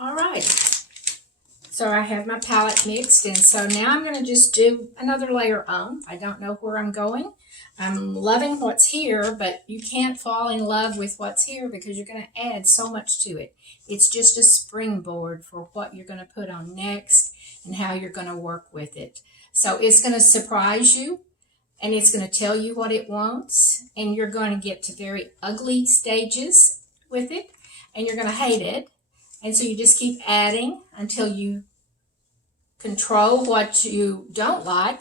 All right. So I have my palette mixed, and so now I'm going to just do another layer on. I don't know where I'm going. I'm loving what's here, but you can't fall in love with what's here because you're going to add so much to it. It's just a springboard for what you're going to put on next and how you're going to work with it. So it's going to surprise you, and it's going to tell you what it wants, and you're going to get to very ugly stages with it, and you're going to hate it. And so you just keep adding until you control what you don't like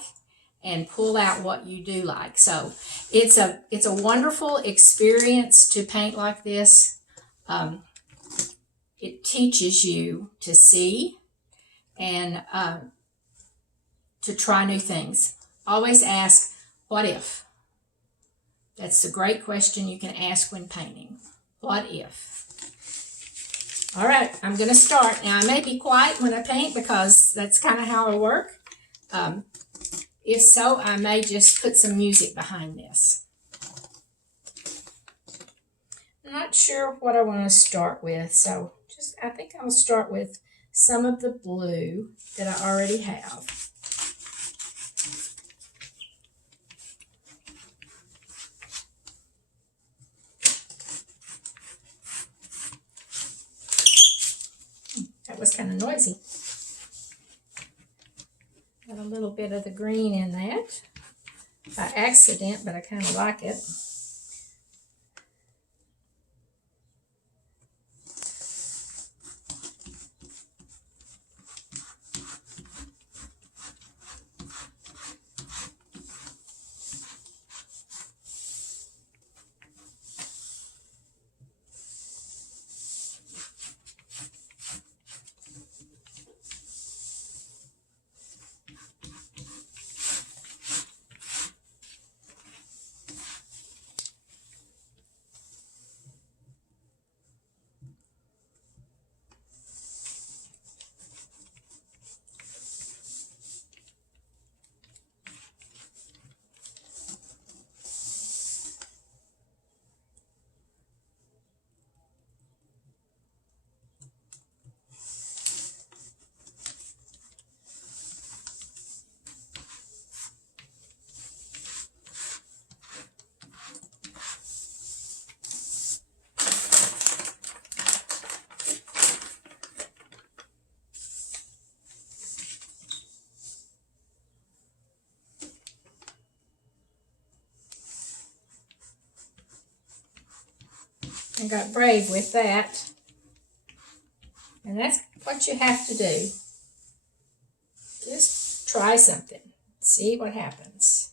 and pull out what you do like. So it's a wonderful experience to paint like this. It teaches you to see and to try new things. Always ask, what if? That's a great question you can ask when painting. What if? All right, I'm going to start. Now, I may be quiet when I paint because that's kind of how I work. If so, I may just put some music behind this. I'm not sure what I want to start with, so I think I'll start with some of the blue that I already have. That was kind of noisy. Got a little bit of the green in that by accident, but I kind of like it. I got brave with that. And that's what you have to do. Just try something. See what happens.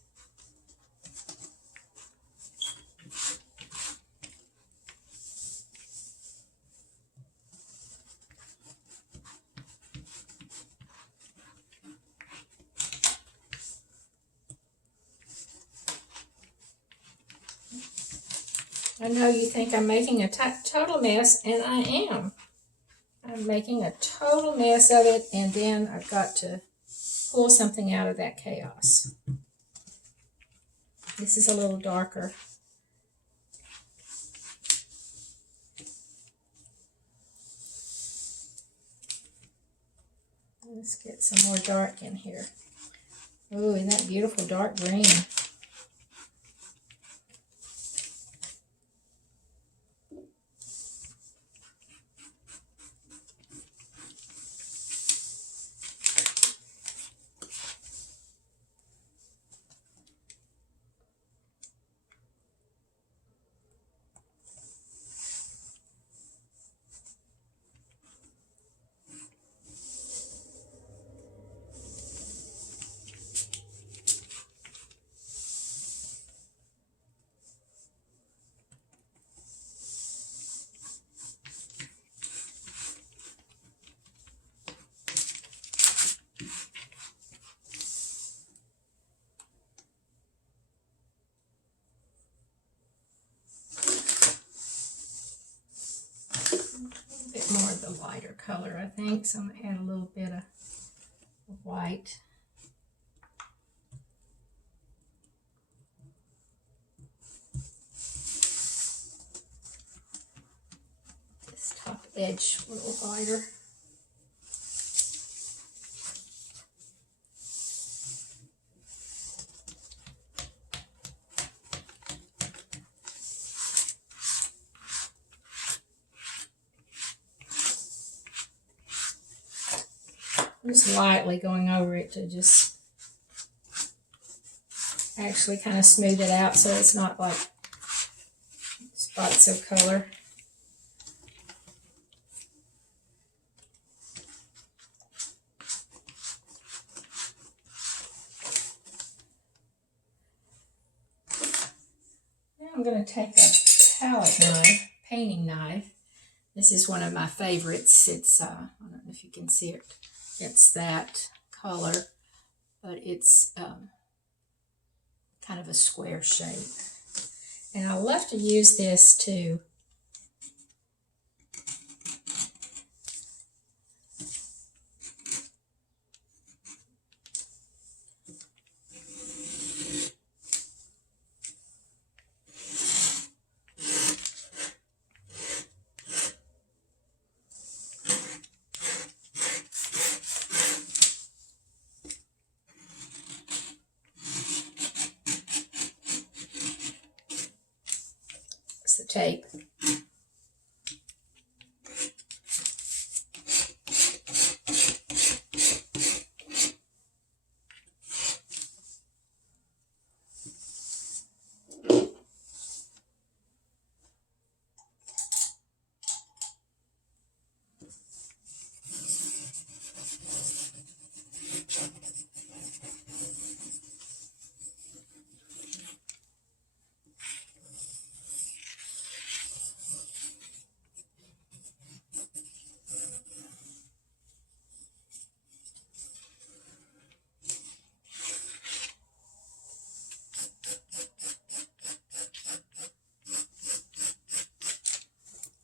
I know you think I'm making a total mess, and I am. I'm making a total mess of it, and then I've got to pull something out of that chaos. This is a little darker. Let's get some more dark in here. Ooh, isn't that beautiful dark green? More of the lighter color, I think. So I'm going to add a little bit of white. This top edge a little lighter. just lightly going over it to just actually kind of smooth it out so it's not like spots of color. Now I'm going to take a palette knife, painting knife. This is one of my favorites. It's, I don't know if you can see it. It's that color, but it's kind of a square shape. And I love to use this to the tape.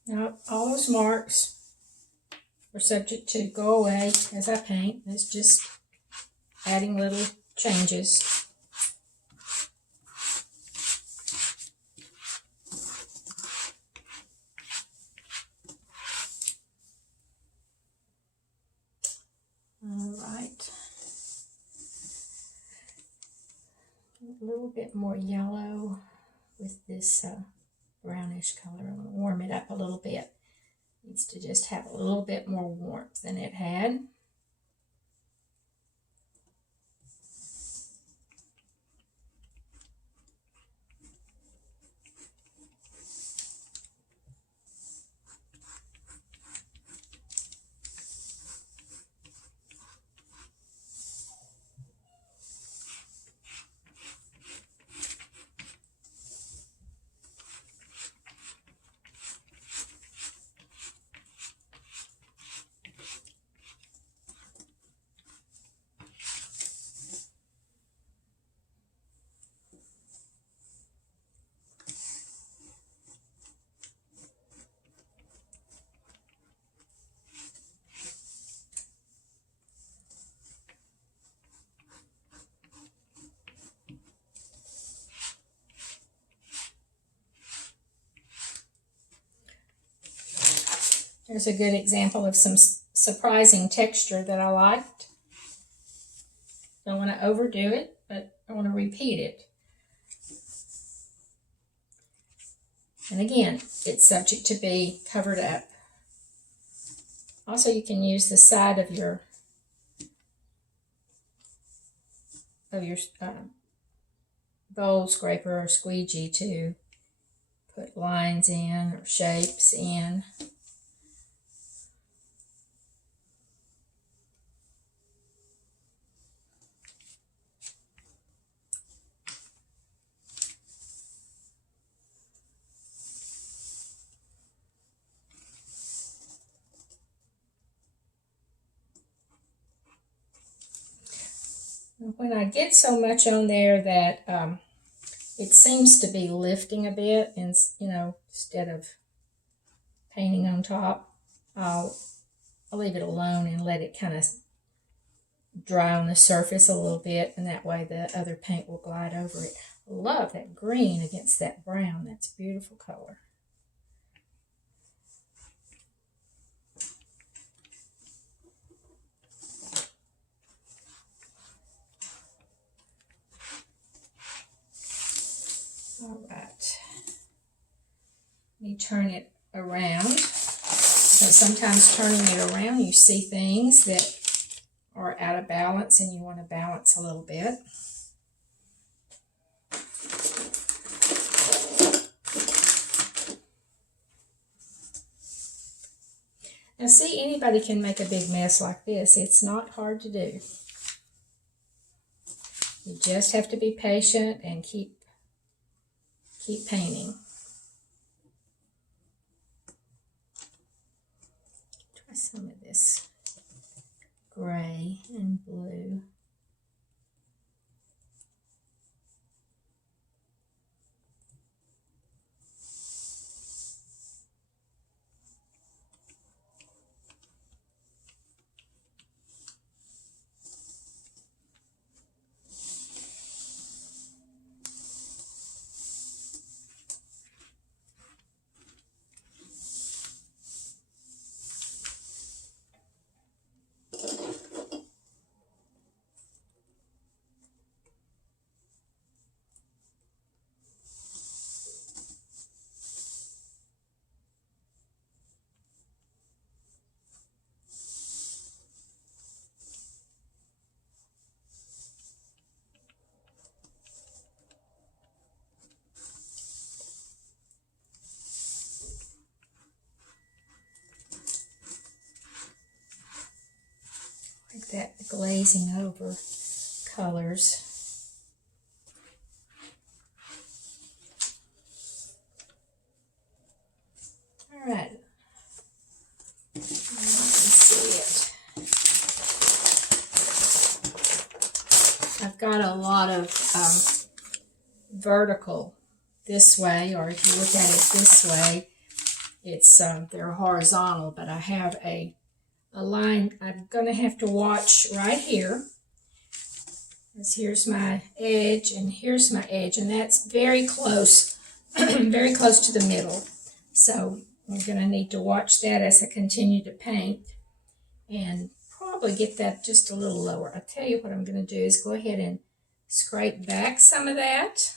Now, all those marks are subject to go away as I paint. It's just adding little changes. All right. A little bit more yellow with this brownish color. I'm going to warm it up a little bit. It needs to just have a little bit more warmth than it had. There's a good example of some surprising texture that I liked. Don't want to overdo it, but I want to repeat it. And again, it's subject to be covered up. Also, you can use the side of your bowl scraper or squeegee to put lines in or shapes in. When I get so much on there that it seems to be lifting a bit, and instead of painting on top, I'll leave it alone and let it kind of dry on the surface a little bit, and that way the other paint will glide over it. I love that green against that brown. That's a beautiful color. All right. Let me turn it around. So sometimes turning it around, you see things that are out of balance and you want to balance a little bit. Now see, anybody can make a big mess like this. It's not hard to do. You just have to be patient and keep painting. Try some of this gray and blue. Like that glazing over colors. All right. You can see it. I've got a lot of vertical this way, or if you look at it this way, it's they're horizontal, but I have a line I'm going to have to watch right here. Because here's my edge and here's my edge, and that's very close, very close to the middle. So I'm going to need to watch that as I continue to paint and probably get that just a little lower. I'll tell you what I'm going to do is go ahead and scrape back some of that.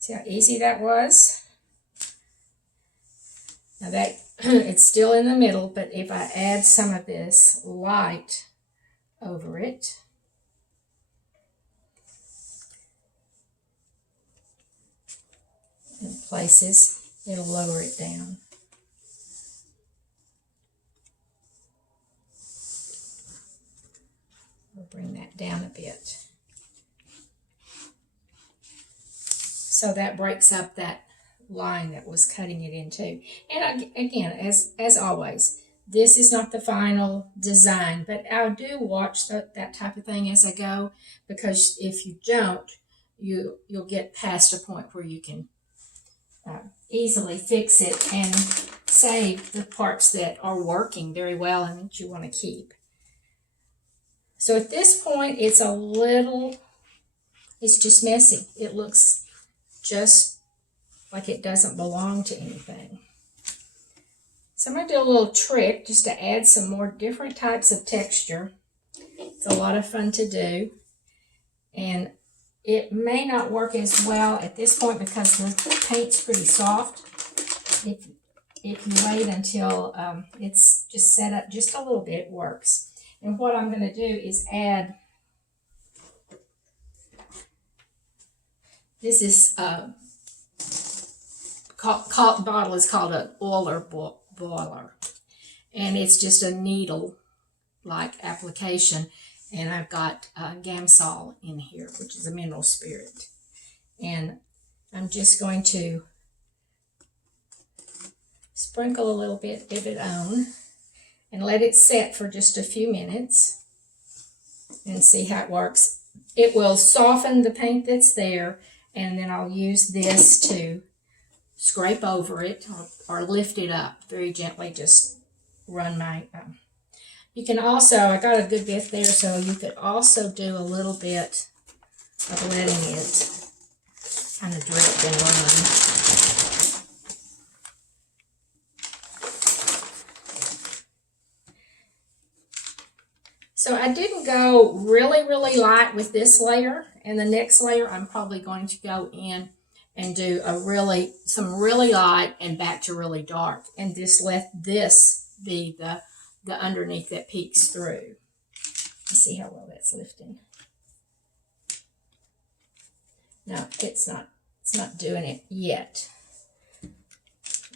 See how easy that was? Now that it's still in the middle, but if I add some of this light over it, in places, it'll lower it down. We'll bring that down a bit. So that breaks up that line that was cutting it into. And again, as always, this is not the final design, but I do watch that type of thing as I go, because if you don't, you'll get past a point where you can easily fix it and save the parts that are working very well and that you want to keep. So at this point, it's just messy. It looks just like it doesn't belong to anything. So I'm going to do a little trick just to add some more different types of texture. It's a lot of fun to do. And it may not work as well at this point because the paint's pretty soft. If you wait until it's just set up just a little bit, it works. And what I'm going to do is add, this is bottle is called an oiler boiler, and it's just a needle like application, and I've got Gamsol in here, which is a mineral spirit, and I'm just going to sprinkle a little bit of it on and let it set for just a few minutes and see how it works. It will soften the paint that's there, and then I'll use this to scrape over it or lift it up very gently. Just run my, you can also, I got a good bit there, so you could also do a little bit of letting it kind of drip and run. So I didn't go really light with this layer, and the next layer I'm probably going to go in and do some really light and back to really dark, and just let this be the underneath that peeks through. Let's see how well that's lifting. No, it's not doing it yet.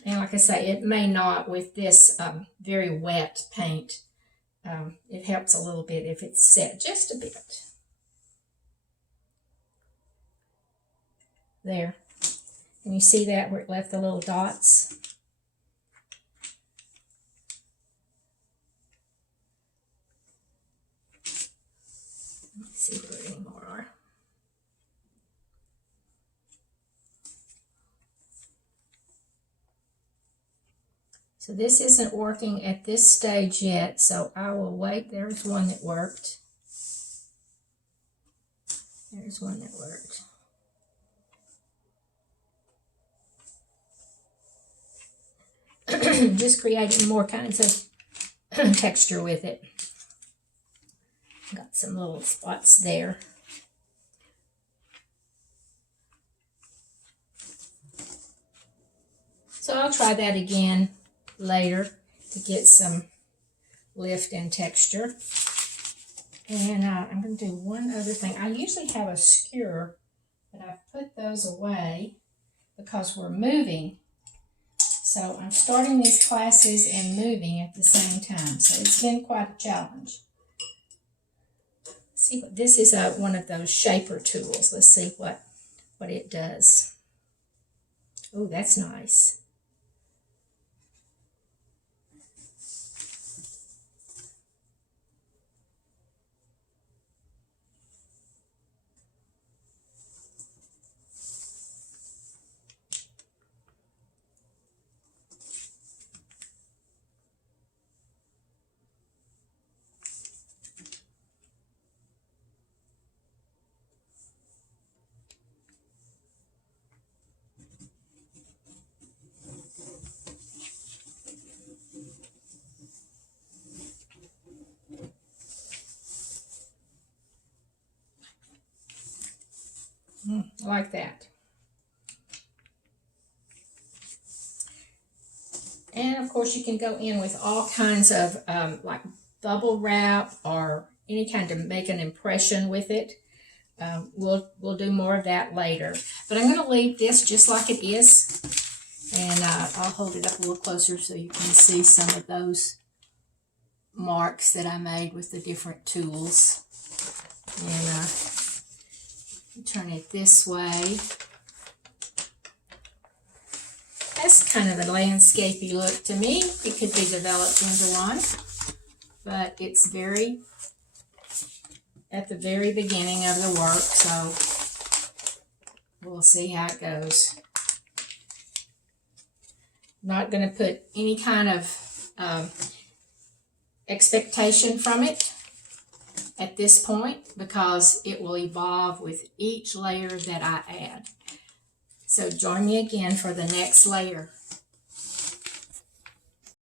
And like I say, it may not with this very wet paint. It helps a little bit if it's set just a bit. There. And you see that where it left the little dots? Let's see where any more are. So this isn't working at this stage yet, so I will wait. There's one that worked. There's one that worked. Just creating more kinds of texture with it. Got some little spots there. So I'll try that again later to get some lift and texture. And I'm going to do one other thing. I usually have a skewer, but I've put those away because we're moving. So I'm starting these classes and moving at the same time. So it's been quite a challenge. See what this is, one of those shaper tools. Let's see what it does. Oh, that's nice. Like that. And of course you can go in with all kinds of like bubble wrap or any kind of make an impression with it. We'll do more of that later. But I'm going to leave this just like it is. And I'll hold it up a little closer so you can see some of those marks that I made with the different tools. And turn it this way. That's kind of a landscapey look to me. It could be developed into one, but it's at the very beginning of the work, so we'll see how it goes. Not going to put any kind of expectation from it at this point because it will evolve with each layer that I add. So join me again for the next layer.